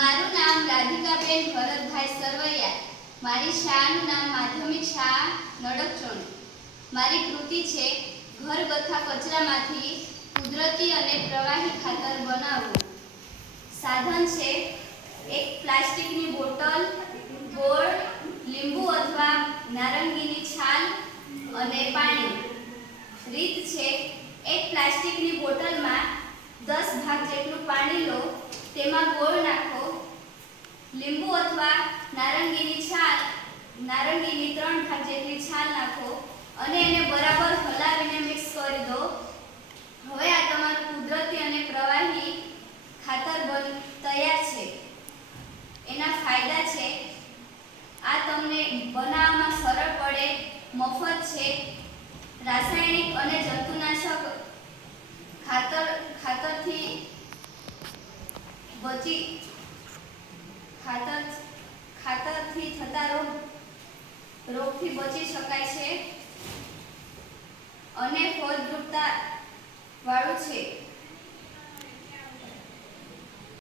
મારું નામ રાધિકાબેન ભરતભાઈ સરવૈયા. મારી શાળાનું નામ માધ્યમિક શાળા નડકચોણ. મારી કૃતિ છે ઘરગથ્થા કચરામાંથી કુદરતી અને પ્રવાહી ખાતર બનાવવું. સાધન છે એક પ્લાસ્ટિકની બોટલ, ગોળ, લીંબુ અથવા નારંગીની છાલ અને પાણી. રીત છે એક પ્લાસ્ટિકની બોટલમાં 10 ભાગ જેટલું પાણી લો, તેમાં ગોળ નાખો, લીંબુ અથવા નારંગીની 3 ભાગ જેટલી છાલ નાખો અને એને બરાબર હલાવીને મિક્સ કરી દો. હવે આ તમારું કુદરતી અને પ્રવાહી ખાતર તૈયાર છે. એના ફાયદા છે આ તમને બનાવવામાં સરળ પડે, મફત છે, રાસાયણિક અને જંતુનાશક ખાતરથી થતા રોગથી બચી શકાય છે.